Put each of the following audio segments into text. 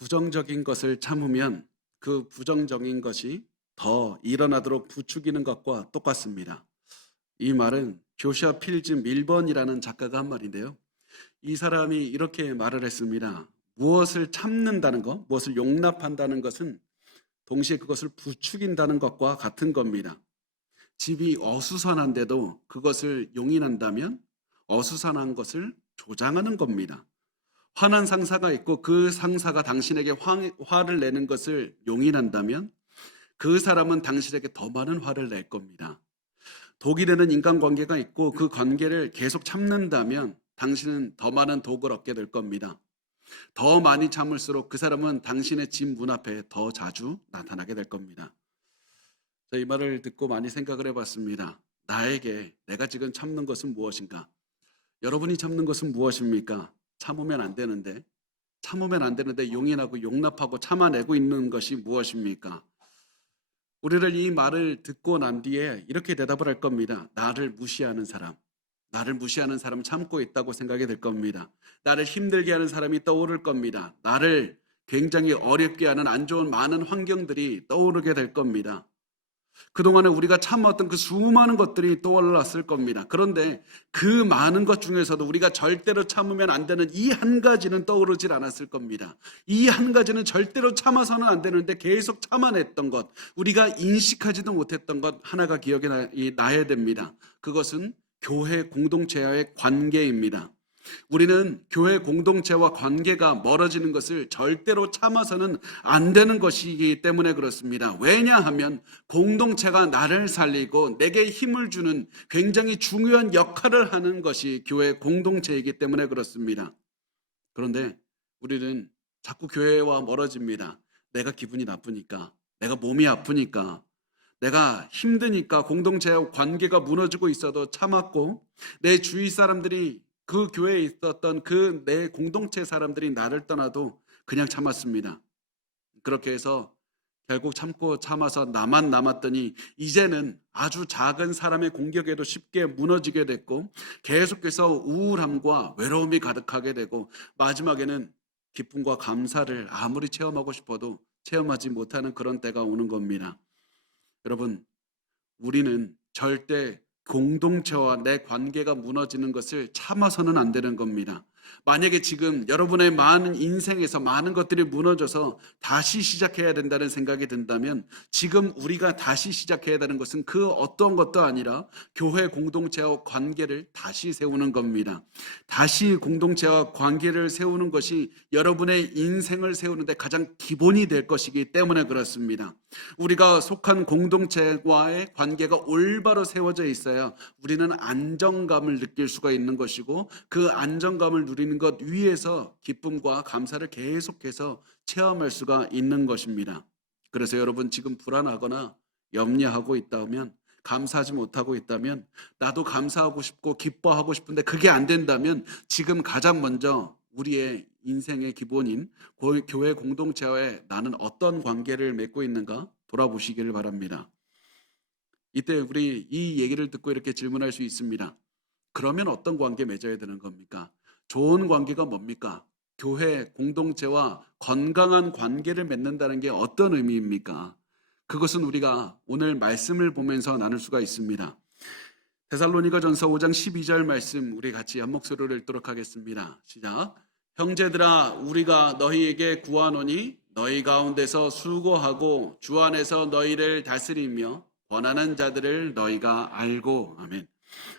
부정적인 것을 참으면 그 부정적인 것이 더 일어나도록 부추기는 것과 똑같습니다. 이 말은 조슈아 필즈 밀번이라는 작가가 한 말인데요. 이 사람이 이렇게 말을 했습니다. 무엇을 참는다는 것, 무엇을 용납한다는 것은 동시에 그것을 부추긴다는 것과 같은 겁니다. 집이 어수선한데도 그것을 용인한다면 어수선한 것을 조장하는 겁니다. 화난 상사가 있고 그 상사가 당신에게 화를 내는 것을 용인한다면 그 사람은 당신에게 더 많은 화를 낼 겁니다. 독이 되는 인간관계가 있고 그 관계를 계속 참는다면 당신은 더 많은 독을 얻게 될 겁니다. 더 많이 참을수록 그 사람은 당신의 집 문 앞에 더 자주 나타나게 될 겁니다. 이 말을 듣고 많이 생각을 해봤습니다. 나에게 내가 지금 참는 것은 무엇인가? 여러분이 참는 것은 무엇입니까? 참으면 안 되는데 참으면 안 되는데 용인하고 용납하고 참아내고 있는 것이 무엇입니까? 우리를 이 말을 듣고 난 뒤에 이렇게 대답을 할 겁니다. 나를 무시하는 사람. 나를 무시하는 사람 참고 있다고 생각이 될 겁니다. 나를 힘들게 하는 사람이 떠오를 겁니다. 나를 굉장히 어렵게 하는 안 좋은 많은 환경들이 떠오르게 될 겁니다. 그동안에 우리가 참았던 그 수많은 것들이 떠올랐을 겁니다. 그런데 그 많은 것 중에서도 우리가 절대로 참으면 안 되는 이 한 가지는 떠오르질 않았을 겁니다. 이 한 가지는 절대로 참아서는 안 되는데 계속 참아냈던 것, 우리가 인식하지도 못했던 것 하나가 기억에 나야 됩니다. 그것은 교회 공동체와의 관계입니다. 우리는 교회 공동체와 관계가 멀어지는 것을 절대로 참아서는 안 되는 것이기 때문에 그렇습니다. 왜냐하면 공동체가 나를 살리고 내게 힘을 주는 굉장히 중요한 역할을 하는 것이 교회 공동체이기 때문에 그렇습니다. 그런데 우리는 자꾸 교회와 멀어집니다. 내가 기분이 나쁘니까, 내가 몸이 아프니까, 내가 힘드니까 공동체와 관계가 무너지고 있어도 참았고, 내 주위 사람들이 그 교회에 있었던 그 내 공동체 사람들이 나를 떠나도 그냥 참았습니다. 그렇게 해서 결국 참고 참아서 나만 남았더니 이제는 아주 작은 사람의 공격에도 쉽게 무너지게 됐고 계속해서 우울함과 외로움이 가득하게 되고 마지막에는 기쁨과 감사를 아무리 체험하고 싶어도 체험하지 못하는 그런 때가 오는 겁니다. 여러분, 우리는 절대 공동체와 내 관계가 무너지는 것을 참아서는 안 되는 겁니다. 만약에 지금 여러분의 많은 인생에서 많은 것들이 무너져서 다시 시작해야 된다는 생각이 든다면 지금 우리가 다시 시작해야 되는 것은 그 어떤 것도 아니라 교회 공동체와 관계를 다시 세우는 겁니다. 다시 공동체와 관계를 세우는 것이 여러분의 인생을 세우는데 가장 기본이 될 것이기 때문에 그렇습니다. 우리가 속한 공동체와의 관계가 올바로 세워져 있어야 우리는 안정감을 느낄 수가 있는 것이고 그 안정감을 누리는 것 위에서 기쁨과 감사를 계속해서 체험할 수가 있는 것입니다. 그래서 여러분 지금 불안하거나 염려하고 있다면 감사하지 못하고 있다면 나도 감사하고 싶고 기뻐하고 싶은데 그게 안 된다면 지금 가장 먼저 우리의 인생의 기본인 교회 공동체와의 나는 어떤 관계를 맺고 있는가 돌아보시기를 바랍니다. 이때 우리 이 얘기를 듣고 이렇게 질문할 수 있습니다. 그러면 어떤 관계 맺어야 되는 겁니까? 좋은 관계가 뭡니까? 교회 공동체와 건강한 관계를 맺는다는 게 어떤 의미입니까? 그것은 우리가 오늘 말씀을 보면서 나눌 수가 있습니다. 데살로니가전서 5장 12절 말씀 우리 같이 한 목소리로 읽도록 하겠습니다. 시작. 형제들아 우리가 너희에게 구하노니 너희 가운데서 수고하고 주 안에서 너희를 다스리며 권하는 자들을 너희가 알고. 아멘.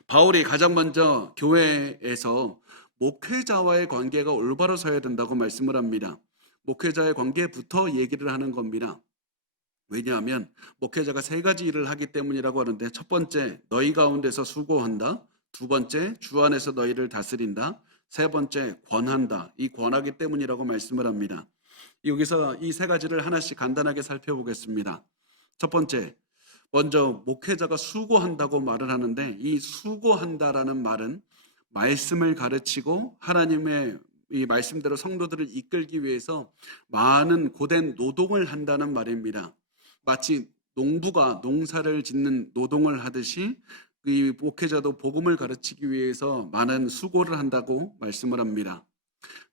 바울이 가장 먼저 교회에서 목회자와의 관계가 올바로 서야 된다고 말씀을 합니다. 목회자의 관계부터 얘기를 하는 겁니다. 왜냐하면 목회자가 세 가지 일을 하기 때문이라고 하는데 첫 번째 너희 가운데서 수고한다. 두 번째 주 안에서 너희를 다스린다. 세 번째 권한다. 이 권하기 때문이라고 말씀을 합니다. 여기서 이 세 가지를 하나씩 간단하게 살펴보겠습니다. 첫 번째 먼저 목회자가 수고한다고 말을 하는데 이 수고한다라는 말은 말씀을 가르치고 하나님의 이 말씀대로 성도들을 이끌기 위해서 많은 고된 노동을 한다는 말입니다. 마치 농부가 농사를 짓는 노동을 하듯이 이 목회자도 복음을 가르치기 위해서 많은 수고를 한다고 말씀을 합니다.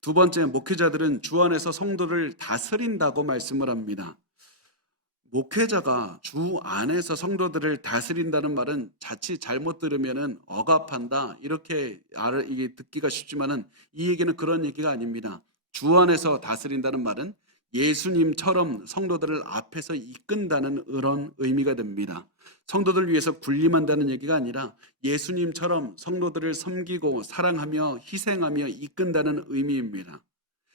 두 번째, 목회자들은 주 안에서 성도를 다스린다고 말씀을 합니다. 목회자가 주 안에서 성도들을 다스린다는 말은 자칫 잘못 들으면은 억압한다 이렇게 이게 듣기가 쉽지만은 이 얘기는 그런 얘기가 아닙니다. 주 안에서 다스린다는 말은 예수님처럼 성도들을 앞에서 이끈다는 그런 의미가 됩니다. 성도들 위해서 군림한다는 얘기가 아니라 예수님처럼 성도들을 섬기고 사랑하며 희생하며 이끈다는 의미입니다.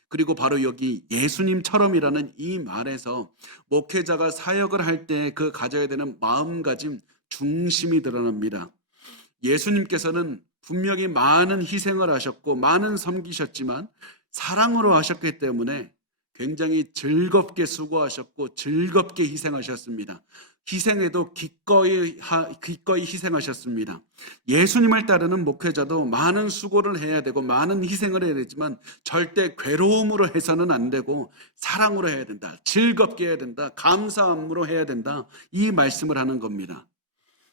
그리고 바로 여기 예수님처럼이라는 이 말에서 목회자가 사역을 할 때 그 가져야 되는 마음가짐, 중심이 드러납니다. 예수님께서는 분명히 많은 희생을 하셨고 많은 섬기셨지만 사랑으로 하셨기 때문에 굉장히 즐겁게 수고하셨고 즐겁게 희생하셨습니다. 희생에도 기꺼이 희생하셨습니다. 예수님을 따르는 목회자도 많은 수고를 해야 되고 많은 희생을 해야 되지만 절대 괴로움으로 해서는 안 되고 사랑으로 해야 된다. 즐겁게 해야 된다. 감사함으로 해야 된다. 이 말씀을 하는 겁니다.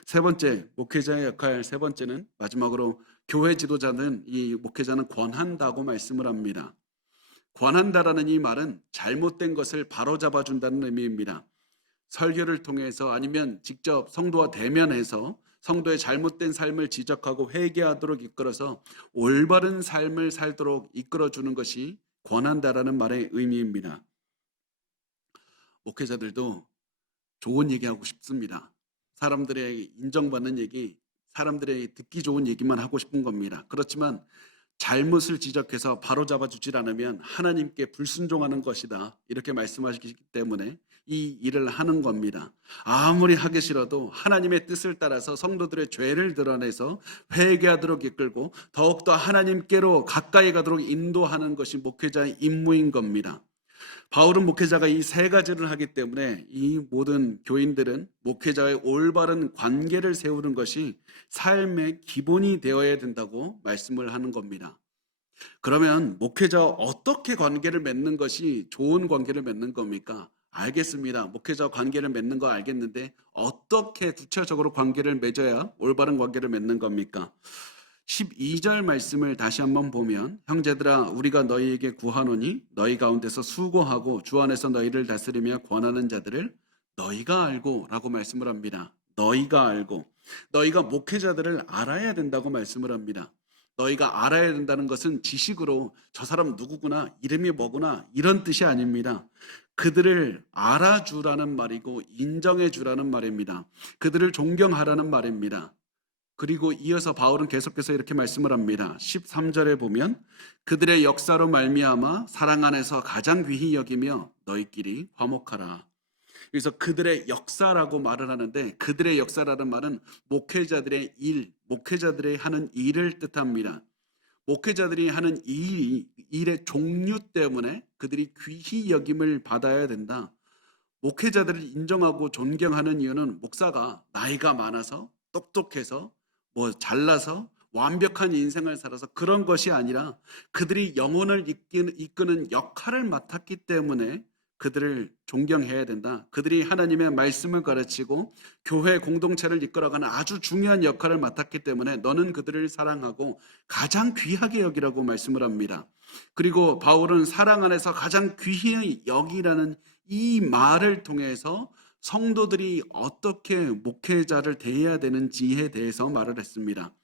세 번째, 목회자의 역할 세 번째는 마지막으로 교회 지도자는 이 목회자는 권한다고 말씀을 합니다. 권한다라는 이 말은 잘못된 것을 바로잡아 준다는 의미입니다. 설교를 통해서 아니면 직접 성도와 대면해서 성도의 잘못된 삶을 지적하고 회개하도록 이끌어서 올바른 삶을 살도록 이끌어주는 것이 권한다라는 말의 의미입니다. 목회자들도 좋은 얘기하고 싶습니다. 사람들의 인정받는 얘기, 사람들의 듣기 좋은 얘기만 하고 싶은 겁니다. 그렇지만 잘못을 지적해서 바로잡아 주질 않으면 하나님께 불순종하는 것이다. 이렇게 말씀하시기 때문에 이 일을 하는 겁니다. 아무리 하기 싫어도 하나님의 뜻을 따라서 성도들의 죄를 드러내서 회개하도록 이끌고 더욱더 하나님께로 가까이 가도록 인도하는 것이 목회자의 임무인 겁니다. 바울은 목회자가 이 세 가지를 하기 때문에 이 모든 교인들은 목회자의 올바른 관계를 세우는 것이 삶의 기본이 되어야 된다고 말씀을 하는 겁니다. 그러면 목회자와 어떻게 관계를 맺는 것이 좋은 관계를 맺는 겁니까? 알겠습니다. 목회자와 관계를 맺는 거 알겠는데 어떻게 구체적으로 관계를 맺어야 올바른 관계를 맺는 겁니까? 12절 말씀을 다시 한번 보면 형제들아 우리가 너희에게 구하노니 너희 가운데서 수고하고 주 안에서 너희를 다스리며 권하는 자들을 너희가 알고 라고 말씀을 합니다. 너희가 알고 너희가 목회자들을 알아야 된다고 말씀을 합니다. 너희가 알아야 된다는 것은 지식으로 저 사람 누구구나 이름이 뭐구나 이런 뜻이 아닙니다. 그들을 알아주라는 말이고 인정해주라는 말입니다. 그들을 존경하라는 말입니다. 그리고 이어서 바울은 계속해서 이렇게 말씀을 합니다. 13절에 보면 그들의 역사로 말미암아 사랑 안에서 가장 귀히 여기며 너희끼리 화목하라. 그래서 그들의 역사라고 말을 하는데 그들의 역사라는 말은 목회자들의 일, 목회자들이 하는 일을 뜻합니다. 목회자들이 하는 일의 종류 때문에 그들이 귀히 여김을 받아야 된다. 목회자들을 인정하고 존경하는 이유는 목사가 나이가 많아서 똑똑해서 잘나서 완벽한 인생을 살아서 그런 것이 아니라 그들이 영혼을 이끄는 역할을 맡았기 때문에 그들을 존경해야 된다. 그들이 하나님의 말씀을 가르치고 교회 공동체를 이끌어가는 아주 중요한 역할을 맡았기 때문에 너는 그들을 사랑하고 가장 귀하게 여기라고 말씀을 합니다. 그리고 바울은 사랑 안에서 가장 귀히 여기라는 이 말을 통해서 성도들이 어떻게 목회자를 대해야 되는지에 대해서 말을 했습니다.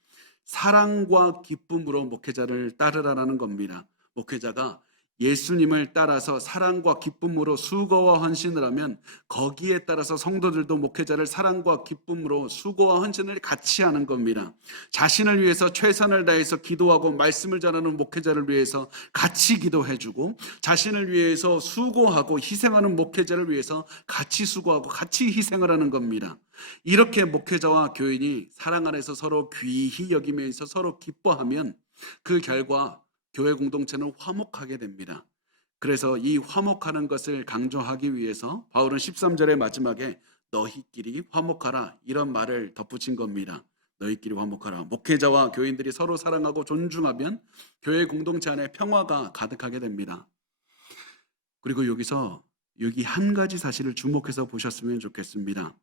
사랑과 기쁨으로 목회자를 따르라는 겁니다. 목회자가 예수님을 따라서 사랑과 기쁨으로 수고와 헌신을 하면 거기에 따라서 성도들도 목회자를 사랑과 기쁨으로 수고와 헌신을 같이 하는 겁니다. 자신을 위해서 최선을 다해서 기도하고 말씀을 전하는 목회자를 위해서 같이 기도해주고 자신을 위해서 수고하고 희생하는 목회자를 위해서 같이 수고하고 같이 희생을 하는 겁니다. 이렇게 목회자와 교인이 사랑 안에서 서로 귀히 여기면서 서로 기뻐하면 그 결과 교회 공동체는 화목하게 됩니다. 그래서 이 화목하는 것을 강조하기 위해서 바울은 13절의 마지막에 너희끼리 화목하라 이런 말을 덧붙인 겁니다. 너희끼리 화목하라. 목회자와 교인들이 서로 사랑하고 존중하면 교회 공동체 안에 평화가 가득하게 됩니다. 그리고 여기 한 가지 사실을 주목해서 보셨으면 좋겠습니다.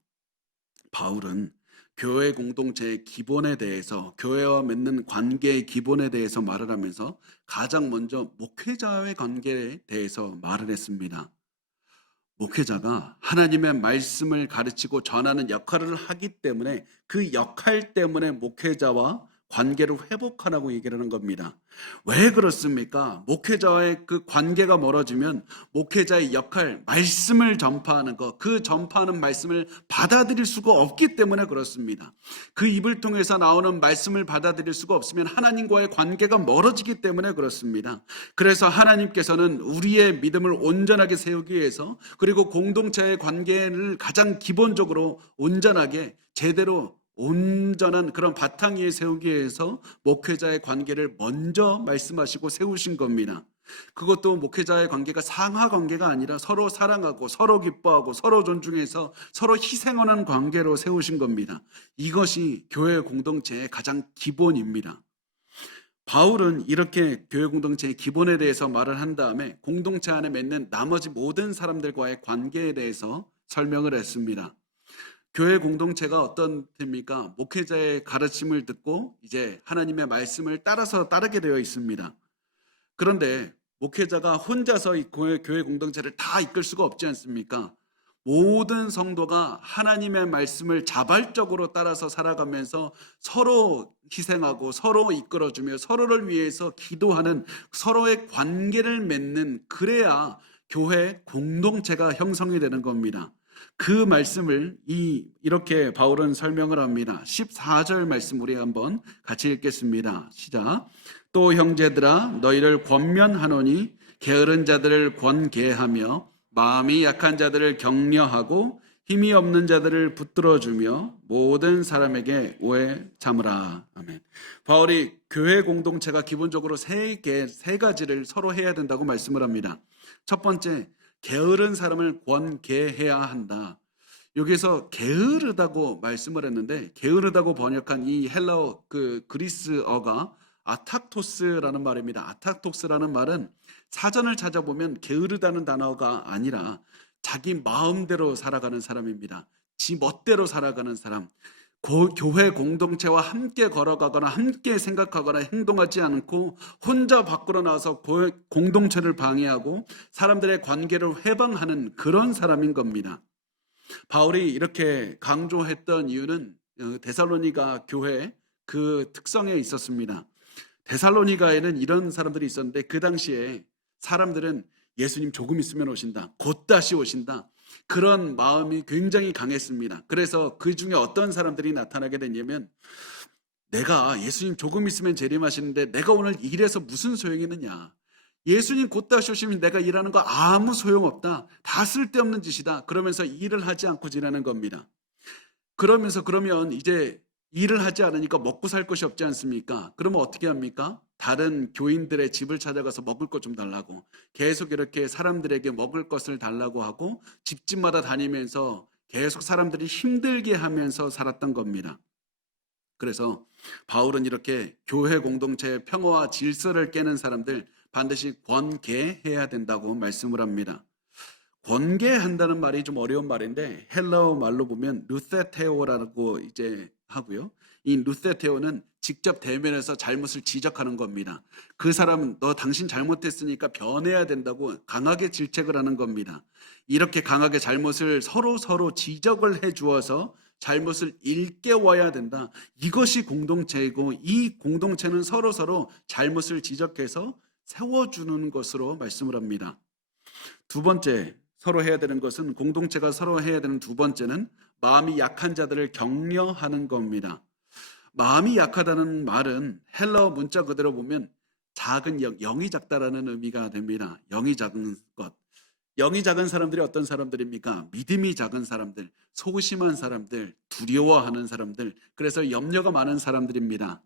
바울은 교회 공동체의 기본에 대해서, 교회와 맺는 관계의 기본에 대해서 말을 하면서 가장 먼저 목회자의 관계에 대해서 말을 했습니다. 목회자가 하나님의 말씀을 가르치고 전하는 역할을 하기 때문에 그 역할 때문에 목회자와 관계를 회복하라고 얘기를 하는 겁니다. 왜 그렇습니까? 목회자와의 그 관계가 멀어지면 목회자의 역할, 말씀을 전파하는 것, 그 전파하는 말씀을 받아들일 수가 없기 때문에 그렇습니다. 그 입을 통해서 나오는 말씀을 받아들일 수가 없으면 하나님과의 관계가 멀어지기 때문에 그렇습니다. 그래서 하나님께서는 우리의 믿음을 온전하게 세우기 위해서, 그리고 공동체의 관계를 가장 기본적으로 온전하게 제대로 온전한 그런 바탕 위에 세우기 위해서 목회자의 관계를 먼저 말씀하시고 세우신 겁니다. 그것도 목회자의 관계가 상하 관계가 아니라 서로 사랑하고 서로 기뻐하고 서로 존중해서 서로 희생하는 관계로 세우신 겁니다. 이것이 교회 공동체의 가장 기본입니다. 바울은 이렇게 교회 공동체의 기본에 대해서 말을 한 다음에 공동체 안에 맺는 나머지 모든 사람들과의 관계에 대해서 설명을 했습니다. 교회 공동체가 어떤 됩니까? 목회자의 가르침을 듣고 이제 하나님의 말씀을 따라서 따르게 되어 있습니다. 그런데 목회자가 혼자서 이 교회 공동체를 다 이끌 수가 없지 않습니까? 모든 성도가 하나님의 말씀을 자발적으로 따라서 살아가면서 서로 희생하고 서로 이끌어주며 서로를 위해서 기도하는 서로의 관계를 맺는, 그래야 교회 공동체가 형성이 되는 겁니다. 그 말씀을 이렇게 바울은 설명을 합니다. 14절 말씀 우리 한번 같이 읽겠습니다. 시작. 또 형제들아 너희를 권면하노니 게으른 자들을 권계하며 마음이 약한 자들을 격려하고 힘이 없는 자들을 붙들어주며 모든 사람에게 오해 참으라. 아멘. 바울이 교회 공동체가 기본적으로 세 가지를 서로 해야 된다고 말씀을 합니다. 첫 번째, 게으른 사람을 권계해야 한다. 여기서 게으르다고 말씀을 했는데, 게으르다고 번역한 이 헬라어 그리스어가 아탁토스라는 말입니다. 아탁토스라는 말은 사전을 찾아보면 게으르다는 단어가 아니라 자기 마음대로 살아가는 사람입니다. 지 멋대로 살아가는 사람. 교회 공동체와 함께 걸어가거나 함께 생각하거나 행동하지 않고 혼자 밖으로 나와서 공동체를 방해하고 사람들의 관계를 회방하는 그런 사람인 겁니다. 바울이 이렇게 강조했던 이유는 데살로니가 교회 그 특성에 있었습니다. 데살로니가에는 이런 사람들이 있었는데, 그 당시에 사람들은 예수님 조금 있으면 오신다, 곧 다시 오신다, 그런 마음이 굉장히 강했습니다. 그래서 그 중에 어떤 사람들이 나타나게 됐냐면, 내가 예수님 조금 있으면 재림하시는데 내가 오늘 일해서 무슨 소용이 있느냐, 예수님 곧 다시 오시면 내가 일하는 거 아무 소용없다, 다 쓸데없는 짓이다, 그러면서 일을 하지 않고 지내는 겁니다. 그러면 이제 일을 하지 않으니까 먹고 살 것이 없지 않습니까? 그러면 어떻게 합니까? 다른 교인들의 집을 찾아가서 먹을 것 좀 달라고, 계속 이렇게 사람들에게 먹을 것을 달라고 하고 집집마다 다니면서 계속 사람들이 힘들게 하면서 살았던 겁니다. 그래서 바울은 이렇게 교회 공동체의 평화와 질서를 깨는 사람들 반드시 권계해야 된다고 말씀을 합니다. 권계한다는 말이 좀 어려운 말인데, 헬라어 말로 보면 루세테오라고 이제 하고요. 이 루세테오는 직접 대면해서 잘못을 지적하는 겁니다. 그 사람, 너 당신 잘못했으니까 변해야 된다고 강하게 질책을 하는 겁니다. 이렇게 강하게 잘못을 서로 지적을 해 주어서 잘못을 일깨워야 된다. 이것이 공동체이고, 이 공동체는 서로 잘못을 지적해서 세워주는 것으로 말씀을 합니다. 두 번째, 서로 해야 되는 것은, 공동체가 서로 해야 되는 두 번째는 마음이 약한 자들을 격려하는 겁니다. 마음이 약하다는 말은 헬라어 문자 그대로 보면 작은 영이 작다라는 의미가 됩니다. 영이 작은 것. 영이 작은 사람들이 어떤 사람들입니까? 믿음이 작은 사람들, 소심한 사람들, 두려워하는 사람들, 그래서 염려가 많은 사람들입니다.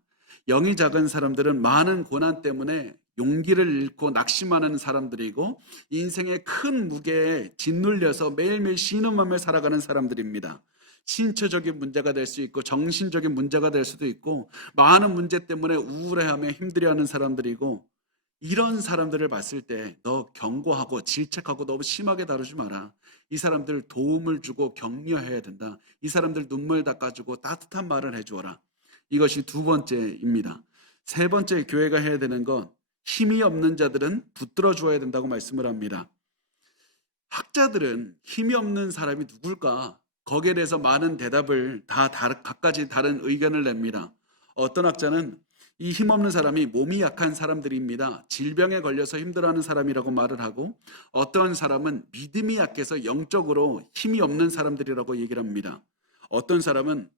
영이 작은 사람들은 많은 고난 때문에 용기를 잃고 낙심하는 사람들이고, 인생의 큰 무게에 짓눌려서 매일매일 신음하며 살아가는 사람들입니다. 신체적인 문제가 될 수 있고 정신적인 문제가 될 수도 있고, 많은 문제 때문에 우울해하며 힘들어하는 사람들이고, 이런 사람들을 봤을 때 너 경고하고 질책하고 너무 심하게 다루지 마라. 이 사람들 도움을 주고 격려해야 된다. 이 사람들 눈물 닦아주고 따뜻한 말을 해주어라. 이것이 두 번째입니다. 세 번째 교회가 해야 되는 건 힘이 없는 자들은 붙들어 주어야 된다고 말씀을 합니다. 학자들은 힘이 없는 사람이 누굴까? 거기에 대해서 많은 대답을 각가지 다른 의견을 냅니다. 어떤 학자는 이 힘없는 사람이 몸이 약한 사람들입니다. 질병에 걸려서 힘들어하는 사람이라고 말을 하고, 어떤 사람은 믿음이 약해서 영적으로 힘이 없는 사람들이라고 얘기를 합니다. 어떤 사람은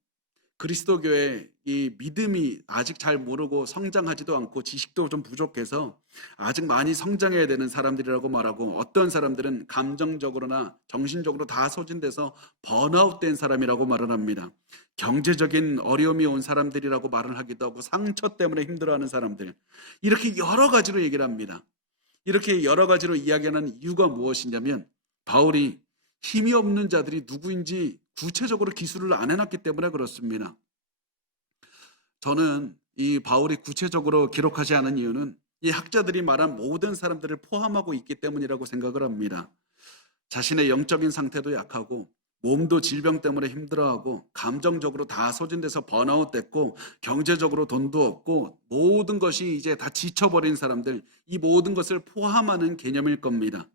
그리스도교의 이 믿음이 아직 잘 모르고 성장하지도 않고 지식도 좀 부족해서 아직 많이 성장해야 되는 사람들이라고 말하고, 어떤 사람들은 감정적으로나 정신적으로 다 소진돼서 번아웃된 사람이라고 말을 합니다. 경제적인 어려움이 온 사람들이라고 말을 하기도 하고, 상처 때문에 힘들어하는 사람들, 이렇게 여러 가지로 얘기를 합니다. 이렇게 여러 가지로 이야기하는 이유가 무엇이냐면, 바울이 힘이 없는 자들이 누구인지 구체적으로 기술을 안 해놨기 때문에 그렇습니다. 저는 이 바울이 구체적으로 기록하지 않은 이유는 이 학자들이 말한 모든 사람들을 포함하고 있기 때문이라고 생각을 합니다. 자신의 영적인 상태도 약하고 몸도 질병 때문에 힘들어하고 감정적으로 다 소진돼서 번아웃 됐고 경제적으로 돈도 없고 모든 것이 이제 다 지쳐버린 사람들, 이 모든 것을 포함하는 개념일 겁니다.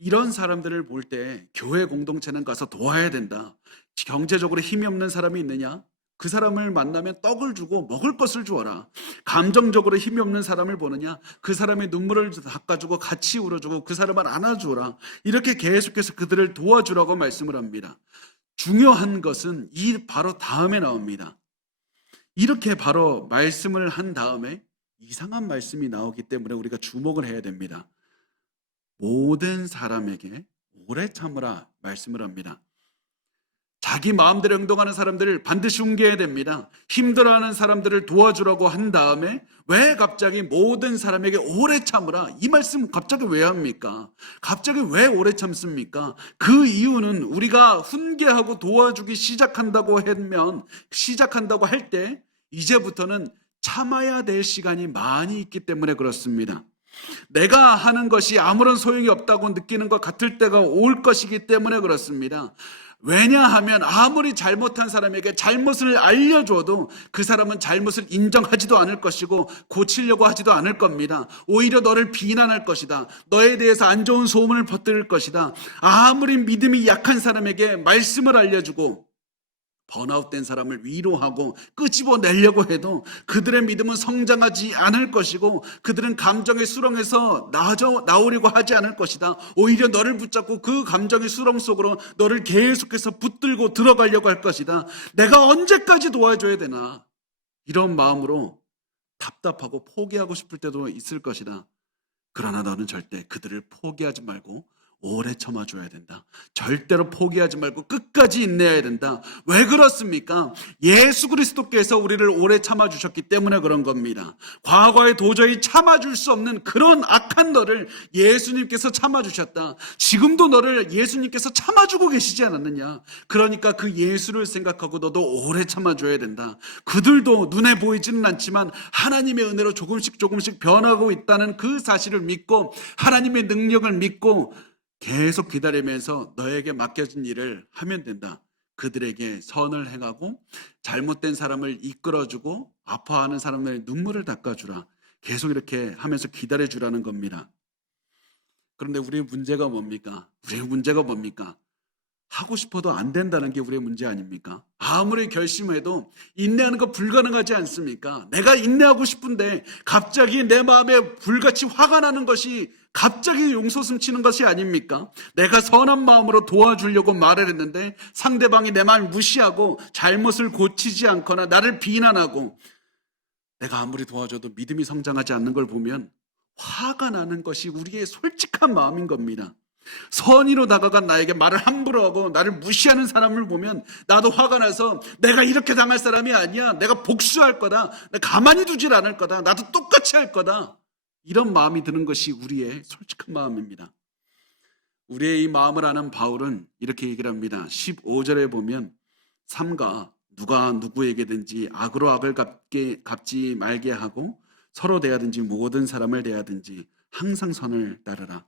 이런 사람들을 볼 때 교회 공동체는 가서 도와야 된다. 경제적으로 힘이 없는 사람이 있느냐? 그 사람을 만나면 떡을 주고 먹을 것을 주어라. 감정적으로 힘이 없는 사람을 보느냐? 그 사람의 눈물을 닦아주고 같이 울어주고 그 사람을 안아주라. 이렇게 계속해서 그들을 도와주라고 말씀을 합니다. 중요한 것은 이 바로 다음에 나옵니다. 이렇게 바로 말씀을 한 다음에 이상한 말씀이 나오기 때문에 우리가 주목을 해야 됩니다. 모든 사람에게 오래 참으라 말씀을 합니다. 자기 마음대로 행동하는 사람들을 반드시 훈계해야 됩니다. 힘들어하는 사람들을 도와주라고 한 다음에 왜 갑자기 모든 사람에게 오래 참으라, 이 말씀 갑자기 왜 합니까? 갑자기 왜 오래 참습니까? 그 이유는 우리가 훈계하고 도와주기 시작한다고 할 때 이제부터는 참아야 될 시간이 많이 있기 때문에 그렇습니다. 내가 하는 것이 아무런 소용이 없다고 느끼는 것 같을 때가 올 것이기 때문에 그렇습니다. 왜냐하면 아무리 잘못한 사람에게 잘못을 알려줘도 그 사람은 잘못을 인정하지도 않을 것이고 고치려고 하지도 않을 겁니다. 오히려 너를 비난할 것이다. 너에 대해서 안 좋은 소문을 퍼뜨릴 것이다. 아무리 믿음이 약한 사람에게 말씀을 알려주고 번아웃된 사람을 위로하고 끄집어내려고 해도 그들의 믿음은 성장하지 않을 것이고 그들은 감정의 수렁에서 나오려고 하지 않을 것이다. 오히려 너를 붙잡고 그 감정의 수렁 속으로 너를 계속해서 붙들고 들어가려고 할 것이다. 내가 언제까지 도와줘야 되나? 이런 마음으로 답답하고 포기하고 싶을 때도 있을 것이다. 그러나 너는 절대 그들을 포기하지 말고 오래 참아줘야 된다. 절대로 포기하지 말고 끝까지 인내해야 된다. 왜 그렇습니까? 예수 그리스도께서 우리를 오래 참아주셨기 때문에 그런 겁니다. 과거에 도저히 참아줄 수 없는 그런 악한 너를 예수님께서 참아주셨다. 지금도 너를 예수님께서 참아주고 계시지 않았느냐? 그러니까 그 예수를 생각하고 너도 오래 참아줘야 된다. 그들도 눈에 보이지는 않지만 하나님의 은혜로 조금씩 변하고 있다는 그 사실을 믿고 하나님의 능력을 믿고 계속 기다리면서 너에게 맡겨진 일을 하면 된다. 그들에게 선을 행하고 잘못된 사람을 이끌어주고 아파하는 사람들의 눈물을 닦아주라. 계속 이렇게 하면서 기다려주라는 겁니다. 그런데 우리의 문제가 뭡니까? 하고 싶어도 안 된다는 게 우리의 문제 아닙니까? 아무리 결심해도 인내하는 거 불가능하지 않습니까? 내가 인내하고 싶은데 갑자기 내 마음에 불같이 화가 나는 것이 갑자기 용솟음 치는 것이 아닙니까? 내가 선한 마음으로 도와주려고 말을 했는데 상대방이 내 말 무시하고 잘못을 고치지 않거나 나를 비난하고 내가 아무리 도와줘도 믿음이 성장하지 않는 걸 보면 화가 나는 것이 우리의 솔직한 마음인 겁니다. 선의로 다가간 나에게 말을 함부로 하고 나를 무시하는 사람을 보면 나도 화가 나서 내가 이렇게 당할 사람이 아니야. 내가 복수할 거다. 내가 가만히 두질 않을 거다. 나도 똑같이 할 거다. 이런 마음이 드는 것이 우리의 솔직한 마음입니다. 우리의 이 마음을 아는 바울은 이렇게 얘기를 합니다. 15절에 보면 삼가 누가 누구에게든지 악으로 악을 갚지 말게 하고 서로 대하든지 모든 사람을 대하든지 항상 선을 따르라.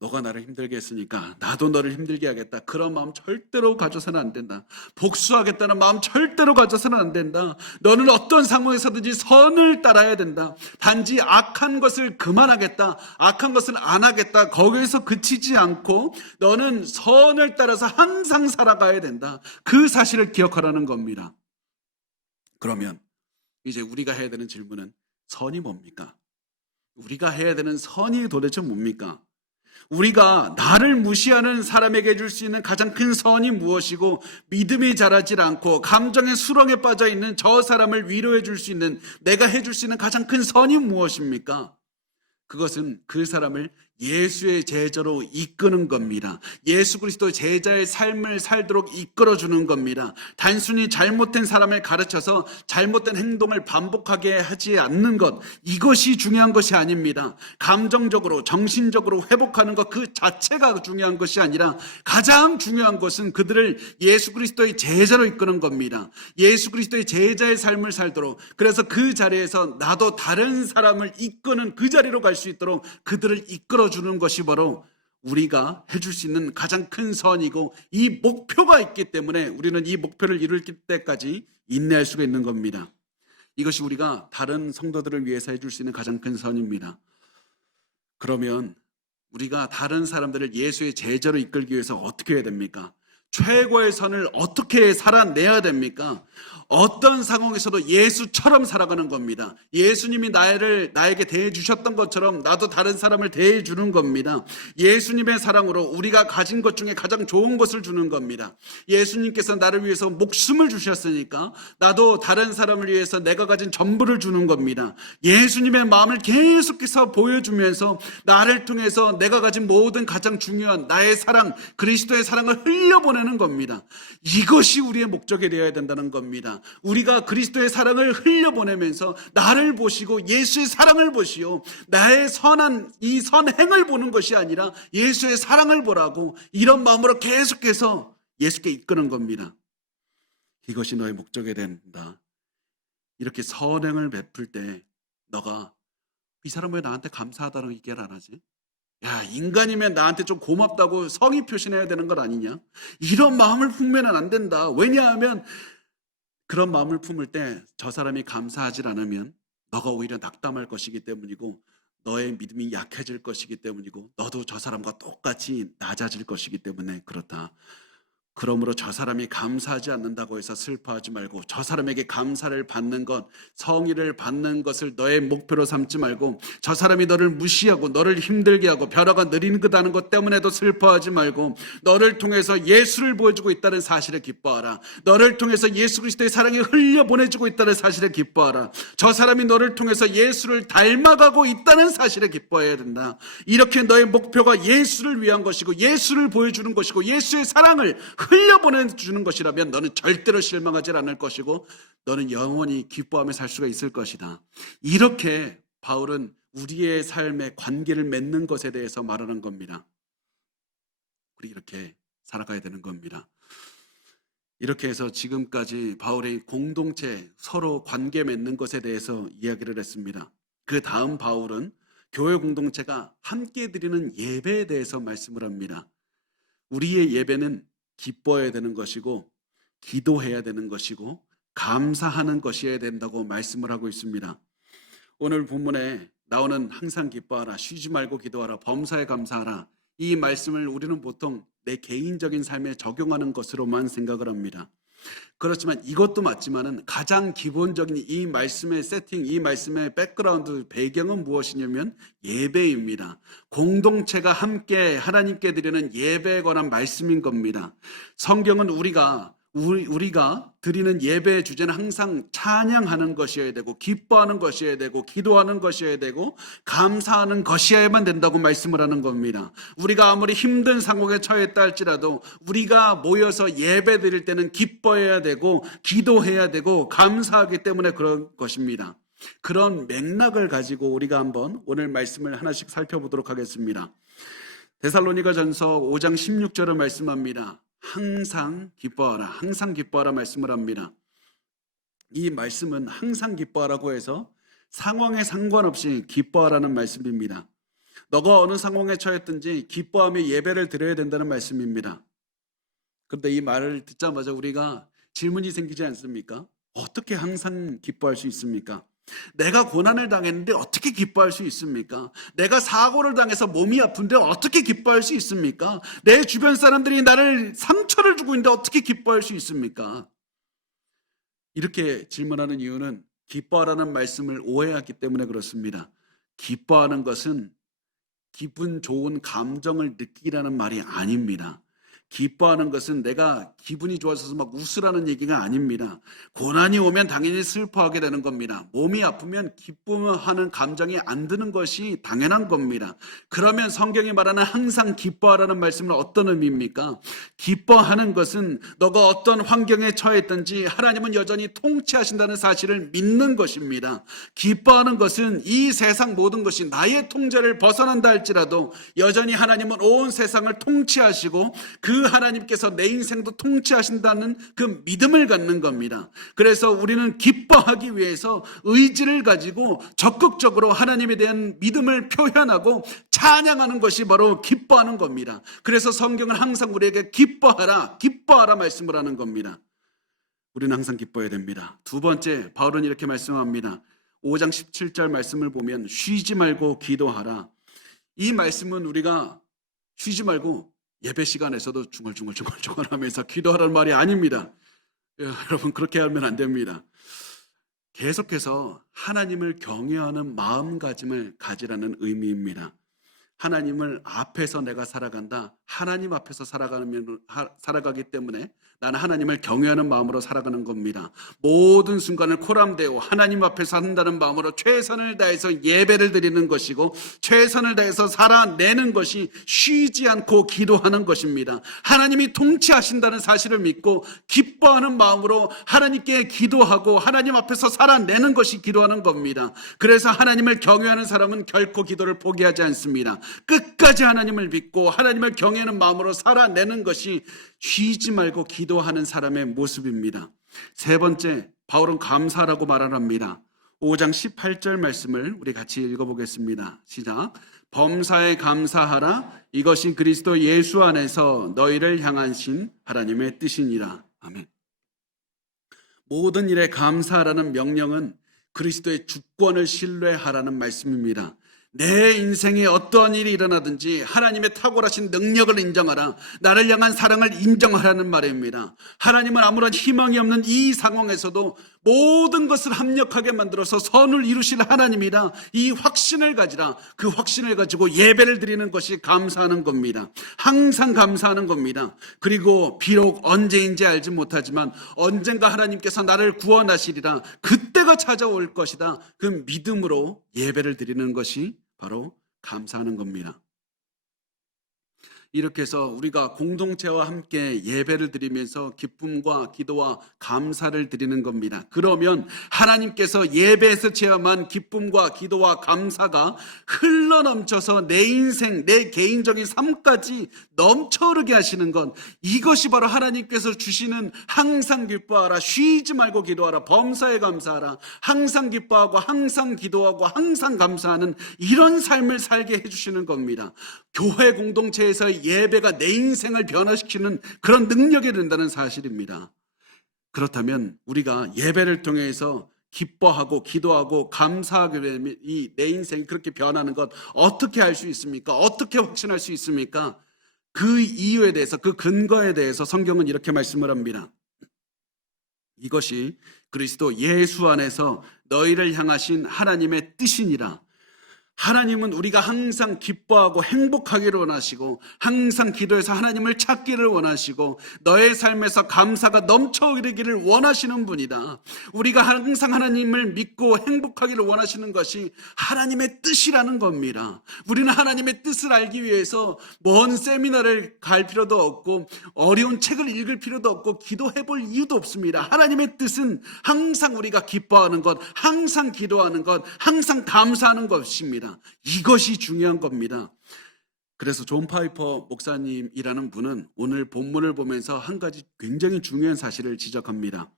너가 나를 힘들게 했으니까 나도 너를 힘들게 하겠다. 그런 마음 절대로 가져서는 안 된다. 복수하겠다는 마음 절대로 가져서는 안 된다. 너는 어떤 상황에서든지 선을 따라야 된다. 단지 악한 것을 그만하겠다. 악한 것을 안 하겠다. 거기에서 그치지 않고 너는 선을 따라서 항상 살아가야 된다. 그 사실을 기억하라는 겁니다. 그러면 이제 우리가 해야 되는 질문은 선이 뭡니까? 우리가 해야 되는 선이 도대체 뭡니까? 우리가 나를 무시하는 사람에게 해줄 수 있는 가장 큰 선이 무엇이고, 믿음이 자라질 않고 감정의 수렁에 빠져 있는 저 사람을 위로해 줄 수 있는, 내가 해줄 수 있는 가장 큰 선이 무엇입니까? 그것은 그 사람을 예수의 제자로 이끄는 겁니다. 예수 그리스도 제자의 삶을 살도록 이끌어주는 겁니다. 단순히 잘못된 사람을 가르쳐서 잘못된 행동을 반복하게 하지 않는 것, 이것이 중요한 것이 아닙니다. 감정적으로 정신적으로 회복하는 것 그 자체가 중요한 것이 아니라 가장 중요한 것은 그들을 예수 그리스도의 제자로 이끄는 겁니다. 예수 그리스도의 제자의 삶을 살도록, 그래서 그 자리에서 나도 다른 사람을 이끄는 그 자리로 갈 수 있도록 그들을 이끌어주는 것이 바로 우리가 해줄 수 있는 가장 큰 선이고, 이 목표가 있기 때문에 우리는 이 목표를 이룰 때까지 인내할 수가 있는 겁니다. 이것이 우리가 다른 성도들을 위해서 해줄 수 있는 가장 큰 선입니다. 그러면 우리가 다른 사람들을 예수의 제자로 이끌기 위해서 어떻게 해야 됩니까? 최고의 선을 어떻게 살아내야 됩니까? 어떤 상황에서도 예수처럼 살아가는 겁니다. 예수님이 나에게 대해주셨던 것처럼 나도 다른 사람을 대해주는 겁니다. 예수님의 사랑으로 우리가 가진 것 중에 가장 좋은 것을 주는 겁니다. 예수님께서 나를 위해서 목숨을 주셨으니까 나도 다른 사람을 위해서 내가 가진 전부를 주는 겁니다. 예수님의 마음을 계속해서 보여주면서 나를 통해서 내가 가진 모든 가장 중요한 나의 사랑, 그리스도의 사랑을 흘려보내는 겁니다. 이것이 우리의 목적이 되어야 된다는 겁니다. 우리가 그리스도의 사랑을 흘려보내면서 나를 보시고 예수의 사랑을 보시오, 나의 선한 이 선행을 보는 것이 아니라 예수의 사랑을 보라고, 이런 마음으로 계속해서 예수께 이끄는 겁니다. 이것이 너의 목적이 된다. 이렇게 선행을 베풀 때 너가 이 사람 왜 나한테 감사하다는 얘기를 안 하지? 야, 인간이면 나한테 좀 고맙다고 성의 표시해야 되는 것 아니냐? 이런 마음을 품으면 안 된다. 왜냐하면 그런 마음을 품을 때 저 사람이 감사하지 않으면 너가 오히려 낙담할 것이기 때문이고, 너의 믿음이 약해질 것이기 때문이고, 너도 저 사람과 똑같이 낮아질 것이기 때문에 그렇다. 그러므로 저 사람이 감사하지 않는다고 해서 슬퍼하지 말고, 저 사람에게 감사를 받는 것, 성의를 받는 것을 너의 목표로 삼지 말고, 저 사람이 너를 무시하고 너를 힘들게 하고 벼라가 느린 거다는 것 때문에도 슬퍼하지 말고, 너를 통해서 예수를 보여주고 있다는 사실에 기뻐하라. 너를 통해서 예수 그리스도의 사랑이 흘려보내주고 있다는 사실에 기뻐하라. 저 사람이 너를 통해서 예수를 닮아가고 있다는 사실에 기뻐해야 된다. 이렇게 너의 목표가 예수를 위한 것이고 예수를 보여주는 것이고 예수의 사랑을 흘려보내주는 것이라면 너는 절대로 실망하지 않을 것이고, 너는 영원히 기뻐하며 살 수가 있을 것이다. 이렇게 바울은 우리의 삶의 관계를 맺는 것에 대해서 말하는 겁니다. 우리 이렇게 살아가야 되는 겁니다. 이렇게 해서 지금까지 바울의 공동체, 서로 관계 맺는 것에 대해서 이야기를 했습니다. 그 다음 바울은 교회 공동체가 함께 드리는 예배에 대해서 말씀을 합니다. 우리의 예배는 기뻐해야 되는 것이고, 기도해야 되는 것이고, 감사하는 것이어야 된다고 말씀을 하고 있습니다. 오늘 본문에 나오는 항상 기뻐하라, 쉬지 말고 기도하라, 범사에 감사하라, 이 말씀을 우리는 보통 내 개인적인 삶에 적용하는 것으로만 생각을 합니다. 그렇지만 이것도 맞지만은 가장 기본적인 이 말씀의 세팅, 이 말씀의 백그라운드 배경은 무엇이냐면 예배입니다. 공동체가 함께 하나님께 드리는 예배에 관한 말씀인 겁니다. 성경은 우리가 드리는 예배의 주제는 항상 찬양하는 것이어야 되고, 기뻐하는 것이어야 되고, 기도하는 것이어야 되고, 감사하는 것이어야만 된다고 말씀을 하는 겁니다. 우리가 아무리 힘든 상황에 처했다 할지라도 우리가 모여서 예배 드릴 때는 기뻐해야 되고, 기도해야 되고, 감사하기 때문에 그런 것입니다. 그런 맥락을 가지고 우리가 한번 오늘 말씀을 하나씩 살펴보도록 하겠습니다. 데살로니가전서 5장 16절을 말씀합니다. 항상 기뻐하라, 항상 기뻐하라 말씀을 합니다. 이 말씀은 항상 기뻐하라고 해서 상황에 상관없이 기뻐하라는 말씀입니다. 너가 어느 상황에 처했든지 기뻐하며 예배를 드려야 된다는 말씀입니다. 그런데 이 말을 듣자마자 우리가 질문이 생기지 않습니까? 어떻게 항상 기뻐할 수 있습니까? 내가 고난을 당했는데 어떻게 기뻐할 수 있습니까? 내가 사고를 당해서 몸이 아픈데 어떻게 기뻐할 수 있습니까? 내 주변 사람들이 나를 상처를 주고 있는데 어떻게 기뻐할 수 있습니까? 이렇게 질문하는 이유는 기뻐하라는 말씀을 오해했기 때문에 그렇습니다. 기뻐하는 것은 기분 좋은 감정을 느끼라는 말이 아닙니다. 기뻐하는 것은 내가 기분이 좋아져서 막 웃으라는 얘기가 아닙니다. 고난이 오면 당연히 슬퍼하게 되는 겁니다. 몸이 아프면 기뻐하는 감정이 안 드는 것이 당연한 겁니다. 그러면 성경이 말하는 항상 기뻐하라는 말씀은 어떤 의미입니까? 기뻐하는 것은 너가 어떤 환경에 처했든지 하나님은 여전히 통치하신다는 사실을 믿는 것입니다. 기뻐하는 것은 이 세상 모든 것이 나의 통제를 벗어난다 할지라도 여전히 하나님은 온 세상을 통치하시고 그 하나님께서 내 인생도 통치하신다는 그 믿음을 갖는 겁니다. 그래서 우리는 기뻐하기 위해서 의지를 가지고 적극적으로 하나님에 대한 믿음을 표현하고 찬양하는 것이 바로 기뻐하는 겁니다. 그래서 성경은 항상 우리에게 기뻐하라, 기뻐하라 말씀을 하는 겁니다. 우리는 항상 기뻐해야 됩니다. 두 번째, 바울은 이렇게 말씀합니다. 5장 17절 말씀을 보면 쉬지 말고 기도하라. 이 말씀은 우리가 쉬지 말고 예배 시간에서도 중얼중얼 하면서 기도하라는 말이 아닙니다. 여러분 그렇게 하면 안 됩니다. 계속해서 하나님을 경외하는 마음가짐을 가지라는 의미입니다. 하나님을 앞에서 내가 살아간다. 하나님 앞에서 살아가기 때문에 나는 하나님을 경외하는 마음으로 살아가는 겁니다. 모든 순간을 코람되어 하나님 앞에서 한다는 마음으로 최선을 다해서 예배를 드리는 것이고 최선을 다해서 살아내는 것이 쉬지 않고 기도하는 것입니다. 하나님이 통치하신다는 사실을 믿고 기뻐하는 마음으로 하나님께 기도하고 하나님 앞에서 살아내는 것이 기도하는 겁니다. 그래서 하나님을 경외하는 사람은 결코 기도를 포기하지 않습니다. 끝까지 하나님을 믿고 하나님을 경외하는 마음으로 살아내는 것이 쉬지 말고 기도하는 사람의 모습입니다. 세 번째, 바울은 감사라고 말합니다. 5장 18절 말씀을 우리 같이 읽어보겠습니다. 시작. 범사에 감사하라. 이것이 그리스도 예수 안에서 너희를 향하신 하나님의 뜻이니라. 아멘. 모든 일에 감사하라는 명령은 그리스도의 주권을 신뢰하라는 말씀입니다. 내 인생에 어떠한 일이 일어나든지 하나님의 탁월하신 능력을 인정하라. 나를 향한 사랑을 인정하라는 말입니다. 하나님은 아무런 희망이 없는 이 상황에서도 모든 것을 합력하게 만들어서 선을 이루실 하나님이라. 이 확신을 가지라. 그 확신을 가지고 예배를 드리는 것이 감사하는 겁니다. 항상 감사하는 겁니다. 그리고 비록 언제인지 알지 못하지만 언젠가 하나님께서 나를 구원하시리라. 그때가 찾아올 것이다. 그 믿음으로 예배를 드리는 것이 바로 감사하는 겁니다. 이렇게 해서 우리가 공동체와 함께 예배를 드리면서 기쁨과 기도와 감사를 드리는 겁니다. 그러면 하나님께서 예배에서 체험한 기쁨과 기도와 감사가 흘러넘쳐서 내 인생, 내 개인적인 삶까지 넘쳐흐르게 하시는 것, 이것이 바로 하나님께서 주시는 항상 기뻐하라, 쉬지 말고 기도하라, 범사에 감사하라, 항상 기뻐하고 항상 기도하고 항상 감사하는 이런 삶을 살게 해주시는 겁니다. 교회 공동체에서 예배가 내 인생을 변화시키는 그런 능력이 된다는 사실입니다. 그렇다면 우리가 예배를 통해서 기뻐하고 기도하고 감사하게 되면 이 내 인생이 그렇게 변하는 것 어떻게 알 수 있습니까? 어떻게 확신할 수 있습니까? 그 이유에 대해서, 그 근거에 대해서 성경은 이렇게 말씀을 합니다. 이것이 그리스도 예수 안에서 너희를 향하신 하나님의 뜻이니라. 하나님은 우리가 항상 기뻐하고 행복하기를 원하시고 항상 기도해서 하나님을 찾기를 원하시고 너의 삶에서 감사가 넘쳐흐르기를 원하시는 분이다. 우리가 항상 하나님을 믿고 행복하기를 원하시는 것이 하나님의 뜻이라는 겁니다. 우리는 하나님의 뜻을 알기 위해서 먼 세미나를 갈 필요도 없고 어려운 책을 읽을 필요도 없고 기도해 볼 이유도 없습니다. 하나님의 뜻은 항상 우리가 기뻐하는 것, 항상 기도하는 것, 항상 감사하는 것입니다. 이것이 중요한 겁니다. 그래서 존 파이퍼 목사님이라는 분은 오늘 본문을 보면서 한 가지 굉장히 중요한 사실을 지적합니다.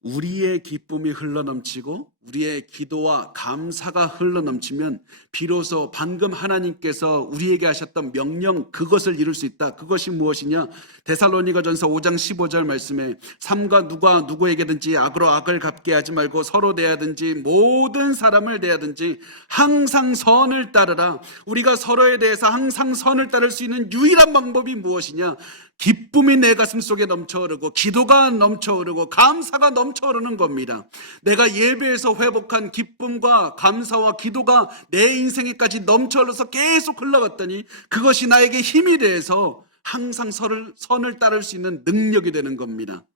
우리의 기쁨이 흘러넘치고 우리의 기도와 감사가 흘러넘치면 비로소 방금 하나님께서 우리에게 하셨던 명령 그것을 이룰 수 있다. 그것이 무엇이냐? 데살로니가전서 5장 15절 말씀에 삼가 누가 누구에게든지 악으로 악을 갚게 하지 말고 서로 대하든지 모든 사람을 대하든지 항상 선을 따르라. 우리가 서로에 대해서 항상 선을 따를 수 있는 유일한 방법이 무엇이냐? 기쁨이 내 가슴 속에 넘쳐흐르고 기도가 넘쳐흐르고 감사가 넘쳐흐르는 겁니다. 내가 예배에서 회복한 기쁨과 감사와 기도가 내 인생에까지 넘쳐흘러서 계속 흘러갔더니 그것이 나에게 힘이 돼서 항상 선을 따를 수 있는 능력이 되는 겁니다.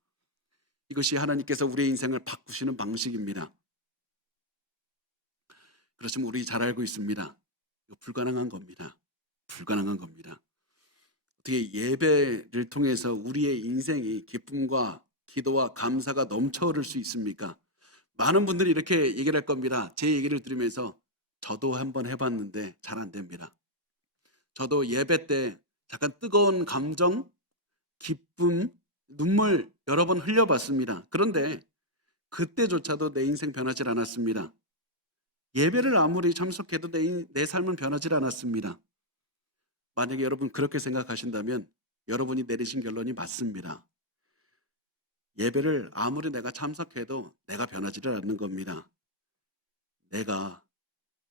이것이 하나님께서 우리의 인생을 바꾸시는 방식입니다. 그렇지만 우리 잘 알고 있습니다. 이거 불가능한 겁니다. 불가능한 겁니다. 어떻게 예배를 통해서 우리의 인생이 기쁨과 기도와 감사가 넘쳐흐를 수 있습니까? 많은 분들이 이렇게 얘기를 할 겁니다. 제 얘기를 들으면서 저도 한번 해봤는데 잘 안 됩니다. 저도 예배 때 잠깐 뜨거운 감정, 기쁨, 눈물 여러 번 흘려봤습니다. 그런데 그때조차도 내 인생 변하지 않았습니다. 예배를 아무리 참석해도 내 삶은 변하지 않았습니다. 만약에 여러분 그렇게 생각하신다면 여러분이 내리신 결론이 맞습니다. 예배를 아무리 내가 참석해도 내가 변하지를 않는 겁니다. 내가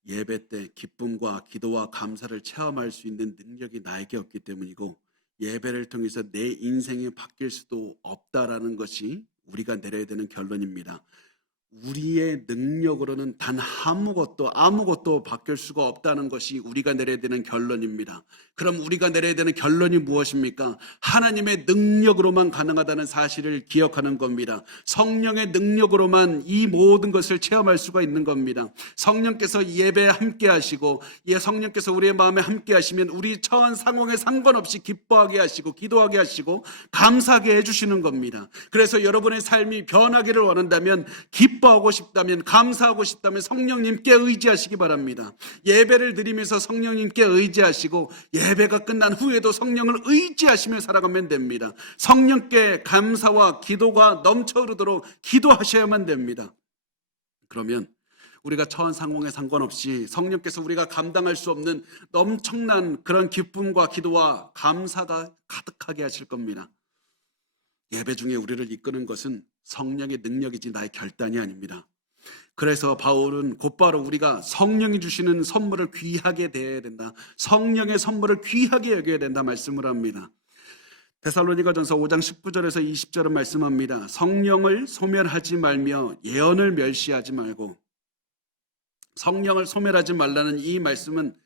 예배 때 기쁨과 기도와 감사를 체험할 수 있는 능력이 나에게 없기 때문이고 예배를 통해서 내 인생이 바뀔 수도 없다라는 것이 우리가 내려야 되는 결론입니다. 우리의 능력으로는 단 아무것도 바뀔 수가 없다는 것이 우리가 내려야 되는 결론입니다. 그럼 우리가 내려야 되는 결론이 무엇입니까? 하나님의 능력으로만 가능하다는 사실을 기억하는 겁니다. 성령의 능력으로만 이 모든 것을 체험할 수가 있는 겁니다. 성령께서 예배에 함께 하시고 성령께서 우리의 마음에 함께 하시면 우리 처한 상황에 상관없이 기뻐하게 하시고 기도하게 하시고 감사하게 해주시는 겁니다. 그래서 여러분의 삶이 변하기를 원한다면 기뻐하고 싶다면 감사하고 싶다면 성령님께 의지하시기 바랍니다. 예배를 드리면서 성령님께 의지하시고 예배가 끝난 후에도 성령을 의지하시며 살아가면 됩니다. 성령께 감사와 기도가 넘쳐흐르도록 기도하셔야만 됩니다. 그러면 우리가 처한 상황에 상관없이 성령께서 우리가 감당할 수 없는 엄청난 그런 기쁨과 기도와 감사가 가득하게 하실 겁니다. 예배 중에 우리를 이끄는 것은 성령의 능력이지 나의 결단이 아닙니다. 그래서 바울은 곧바로 우리가 성령이 주시는 선물을 귀하게 대해야 된다. 성령의 선물을 귀하게 여겨야 된다 말씀을 합니다. 데살로니가전서 5장 19절에서 20절은 말씀합니다. 성령을 소멸하지 말며 예언을 멸시하지 말고. 성령을 소멸하지 말라는 이 말씀은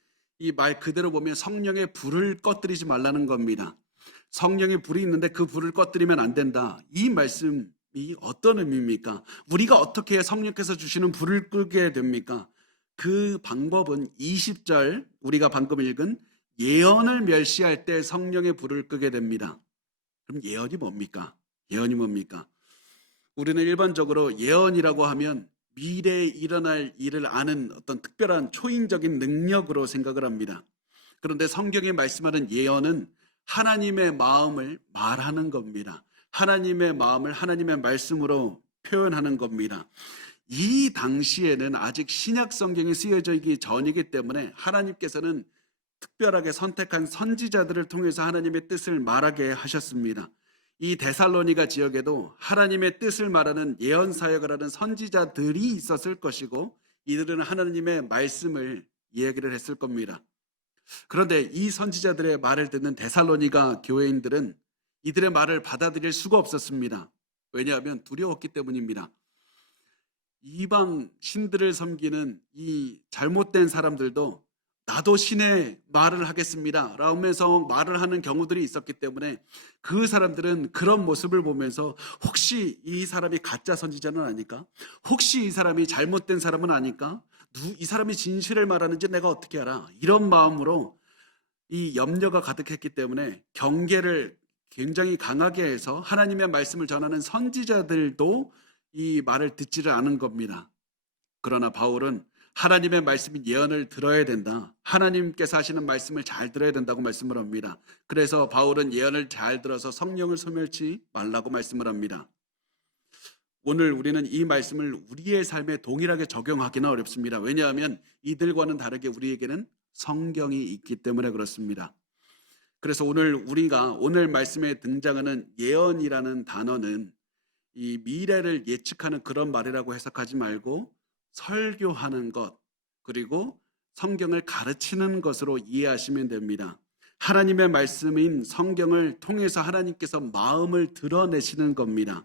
이 말 그대로 보면 성령의 불을 꺼뜨리지 말라는 겁니다. 성령의 불이 있는데 그 불을 꺼뜨리면 안 된다. 이 말씀이 어떤 의미입니까? 우리가 어떻게 해야 성령께서 주시는 불을 끄게 됩니까? 그 방법은 20절 우리가 방금 읽은 예언을 멸시할 때 성령의 불을 끄게 됩니다. 그럼 예언이 뭡니까? 예언이 뭡니까? 우리는 일반적으로 예언이라고 하면 미래에 일어날 일을 아는 어떤 특별한 초인적인 능력으로 생각을 합니다. 그런데 성경에 말씀하는 예언은 하나님의 마음을 말하는 겁니다. 하나님의 마음을 하나님의 말씀으로 표현하는 겁니다. 이 당시에는 아직 신약 성경이 쓰여져 있기 전이기 때문에 하나님께서는 특별하게 선택한 선지자들을 통해서 하나님의 뜻을 말하게 하셨습니다. 이 데살로니가 지역에도 하나님의 뜻을 말하는 예언 사역을 하는 선지자들이 있었을 것이고 이들은 하나님의 말씀을 이야기를 했을 겁니다. 그런데 이 선지자들의 말을 듣는 데살로니가 교회인들은 이들의 말을 받아들일 수가 없었습니다. 왜냐하면 두려웠기 때문입니다. 이방 신들을 섬기는 이 잘못된 사람들도 나도 신의 말을 하겠습니다 라면서 말을 하는 경우들이 있었기 때문에 그 사람들은 그런 모습을 보면서 혹시 이 사람이 가짜 선지자는 아닐까? 혹시 이 사람이 잘못된 사람은 아닐까? 이 사람이 진실을 말하는지 내가 어떻게 알아? 이런 마음으로 이 염려가 가득했기 때문에 경계를 굉장히 강하게 해서 하나님의 말씀을 전하는 선지자들도 이 말을 듣지를 않은 겁니다. 그러나 바울은 하나님의 말씀인 예언을 들어야 된다. 하나님께서 하시는 말씀을 잘 들어야 된다고 말씀을 합니다. 그래서 바울은 예언을 잘 들어서 성령을 소멸치 말라고 말씀을 합니다. 오늘 우리는 이 말씀을 우리의 삶에 동일하게 적용하기는 어렵습니다. 왜냐하면 이들과는 다르게 우리에게는 성경이 있기 때문에 그렇습니다. 그래서 오늘 말씀에 등장하는 예언이라는 단어는 이 미래를 예측하는 그런 말이라고 해석하지 말고 설교하는 것, 그리고 성경을 가르치는 것으로 이해하시면 됩니다. 하나님의 말씀인 성경을 통해서 하나님께서 마음을 드러내시는 겁니다.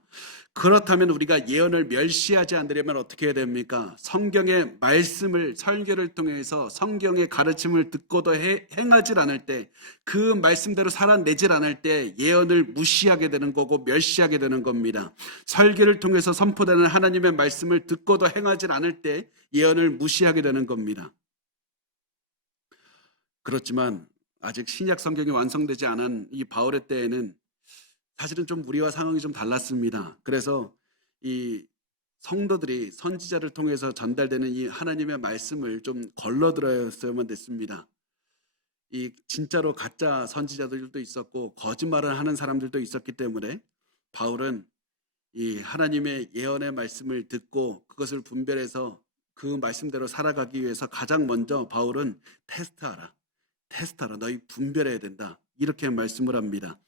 그렇다면 우리가 예언을 멸시하지 않으려면 어떻게 해야 됩니까? 성경의 말씀을 설교를 통해서 성경의 가르침을 듣고도 행하지 않을 때, 그 말씀대로 살아내질 않을 때 예언을 무시하게 되는 거고 멸시하게 되는 겁니다. 설교를 통해서 선포되는 하나님의 말씀을 듣고도 행하지 않을 때 예언을 무시하게 되는 겁니다. 그렇지만 아직 신약 성경이 완성되지 않은 이 바울의 때에는 사실은 좀 우리와 상황이 좀 달랐습니다. 그래서 이 성도들이 선지자를 통해서 전달되는 이 하나님의 말씀을 좀 걸러들었어야만 됐습니다. 이 진짜로 가짜 선지자들도 있었고 거짓말을 하는 사람들도 있었기 때문에 바울은 이 하나님의 예언의 말씀을 듣고 그것을 분별해서 그 말씀대로 살아가기 위해서 가장 먼저 바울은 테스트하라. 너희 분별해야 된다. 이렇게 말씀을 합니다.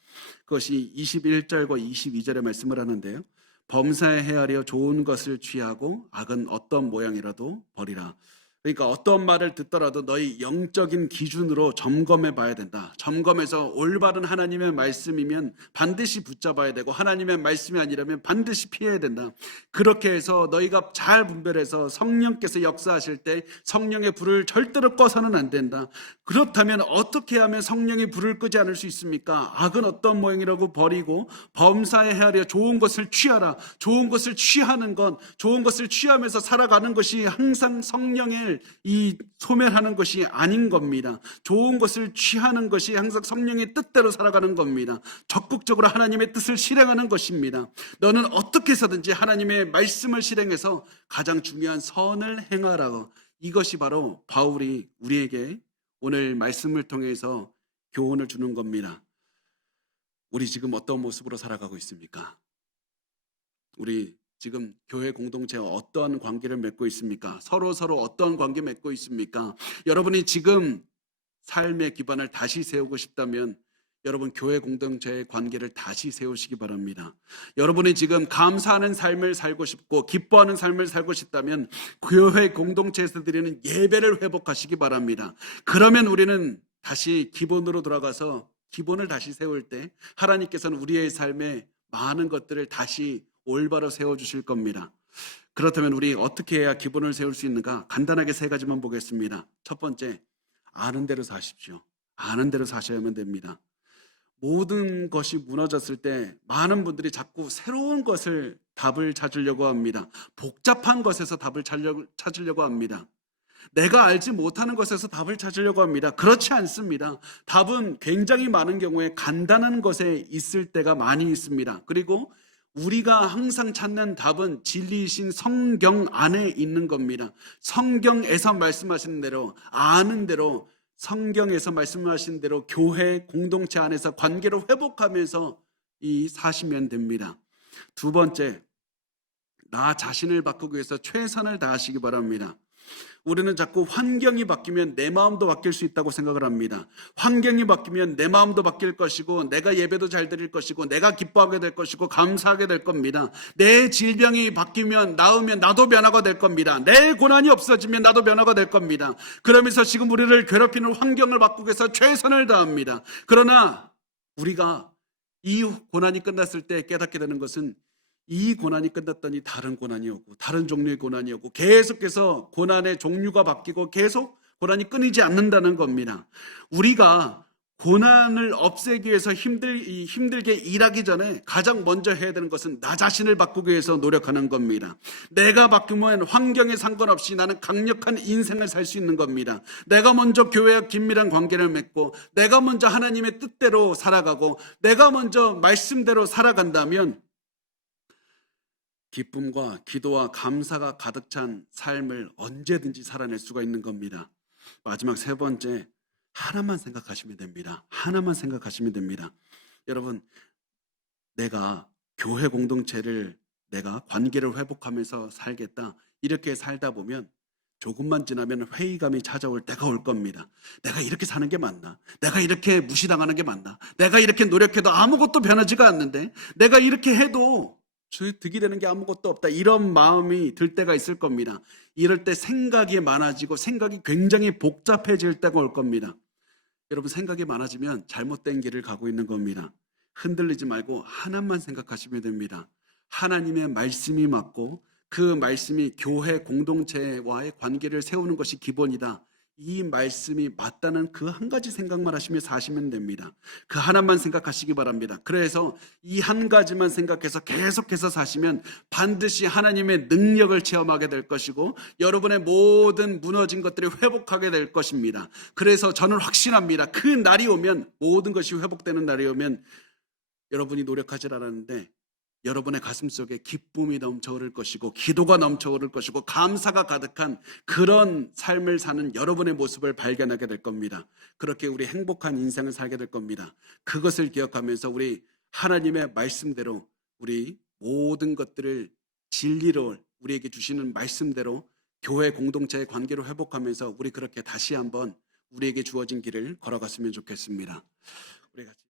그것이 21절과 22절에 말씀을 하는데요. 범사에 헤아려 좋은 것을 취하고 악은 어떤 모양이라도 버리라. 그러니까 어떤 말을 듣더라도 너희 영적인 기준으로 점검해 봐야 된다. 점검해서 올바른 하나님의 말씀이면 반드시 붙잡아야 되고 하나님의 말씀이 아니라면 반드시 피해야 된다. 그렇게 해서 너희가 잘 분별해서 성령께서 역사하실 때 성령의 불을 절대로 꺼서는 안 된다. 그렇다면 어떻게 하면 성령의 불을 끄지 않을 수 있습니까? 악은 어떤 모양이라고 버리고 범사에 헤아려 좋은 것을 취하라. 좋은 것을 취하는 건, 좋은 것을 취하면서 살아가는 것이 항상 성령의 이 소멸하는 것이 아닌 겁니다. 좋은 것을 취하는 것이 항상 성령의 뜻대로 살아가는 겁니다. 적극적으로 하나님의 뜻을 실행하는 것입니다. 너는 어떻게 해서든지 하나님의 말씀을 실행해서 가장 중요한 선을 행하라고. 이것이 바로 바울이 우리에게 오늘 말씀을 통해서 교훈을 주는 겁니다. 우리 지금 어떤 모습으로 살아가고 있습니까? 우리 지금 교회 공동체와 어떤 관계를 맺고 있습니까? 서로 어떤 관계 맺고 있습니까? 여러분이 지금 삶의 기반을 다시 세우고 싶다면 여러분 교회 공동체의 관계를 다시 세우시기 바랍니다. 여러분이 지금 감사하는 삶을 살고 싶고 기뻐하는 삶을 살고 싶다면 교회 공동체에서 드리는 예배를 회복하시기 바랍니다. 그러면 우리는 다시 기본으로 돌아가서 기본을 다시 세울 때 하나님께서는 우리의 삶에 많은 것들을 다시 올바로 세워주실 겁니다. 그렇다면 우리 어떻게 해야 기본을 세울 수 있는가? 간단하게 세 가지만 보겠습니다. 첫 번째, 아는 대로 사십시오. 아는 대로 사셔야만 됩니다. 모든 것이 무너졌을 때 많은 분들이 자꾸 새로운 것을 답을 찾으려고 합니다. 복잡한 것에서 답을 찾으려고 합니다. 내가 알지 못하는 것에서 답을 찾으려고 합니다. 그렇지 않습니다. 답은 굉장히 많은 경우에 간단한 것에 있을 때가 많이 있습니다. 그리고 우리가 항상 찾는 답은 진리이신 성경 안에 있는 겁니다. 성경에서 말씀하시는 대로, 아는 대로, 성경에서 말씀하신 대로 교회 공동체 안에서 관계를 회복하면서 사시면 됩니다. 두 번째, 나 자신을 바꾸기 위해서 최선을 다하시기 바랍니다. 우리는 자꾸 환경이 바뀌면 내 마음도 바뀔 수 있다고 생각을 합니다. 환경이 바뀌면 내 마음도 바뀔 것이고 내가 예배도 잘 드릴 것이고 내가 기뻐하게 될 것이고 감사하게 될 겁니다. 내 질병이 바뀌면 나으면 나도 변화가 될 겁니다. 내 고난이 없어지면 나도 변화가 될 겁니다. 그러면서 지금 우리를 괴롭히는 환경을 바꾸기 위해서 최선을 다합니다. 그러나 우리가 이 고난이 끝났을 때 깨닫게 되는 것은 이 고난이 끝났더니 다른 고난이 오고 다른 종류의 고난이 오고 계속해서 고난의 종류가 바뀌고 계속 고난이 끊이지 않는다는 겁니다. 우리가 고난을 없애기 위해서 힘들게 일하기 전에 가장 먼저 해야 되는 것은 나 자신을 바꾸기 위해서 노력하는 겁니다. 내가 바꾸면 환경에 상관없이 나는 강력한 인생을 살 수 있는 겁니다. 내가 먼저 교회와 긴밀한 관계를 맺고 내가 먼저 하나님의 뜻대로 살아가고 내가 먼저 말씀대로 살아간다면 기쁨과 기도와 감사가 가득 찬 삶을 언제든지 살아낼 수가 있는 겁니다. 마지막 세 번째, 하나만 생각하시면 됩니다. 하나만 생각하시면 됩니다. 여러분, 내가 교회 공동체를 내가 관계를 회복하면서 살겠다. 이렇게 살다 보면 조금만 지나면 회의감이 찾아올 때가 올 겁니다. 내가 이렇게 사는 게 맞나? 내가 이렇게 무시당하는 게 맞나? 내가 이렇게 노력해도 아무것도 변하지가 않는데? 내가 이렇게 해도 득이 되는 게 아무것도 없다. 이런 마음이 들 때가 있을 겁니다. 이럴 때 생각이 많아지고 생각이 굉장히 복잡해질 때가 올 겁니다. 여러분, 생각이 많아지면 잘못된 길을 가고 있는 겁니다. 흔들리지 말고 하나만 생각하시면 됩니다. 하나님의 말씀이 맞고 그 말씀이 교회 공동체와의 관계를 세우는 것이 기본이다. 이 말씀이 맞다는 그 한 가지 생각만 하시며 사시면 됩니다. 그 하나만 생각하시기 바랍니다. 그래서 이 한 가지만 생각해서 계속해서 사시면 반드시 하나님의 능력을 체험하게 될 것이고 여러분의 모든 무너진 것들이 회복하게 될 것입니다. 그래서 저는 확신합니다. 그 날이 오면, 모든 것이 회복되는 날이 오면 여러분이 노력하지 않았는데 여러분의 가슴 속에 기쁨이 넘쳐오를 것이고 기도가 넘쳐오를 것이고 감사가 가득한 그런 삶을 사는 여러분의 모습을 발견하게 될 겁니다. 그렇게 우리 행복한 인생을 살게 될 겁니다. 그것을 기억하면서 우리 하나님의 말씀대로 우리 모든 것들을 진리로 우리에게 주시는 말씀대로 교회 공동체의 관계로 회복하면서 우리 그렇게 다시 한번 우리에게 주어진 길을 걸어갔으면 좋겠습니다. 우리 같이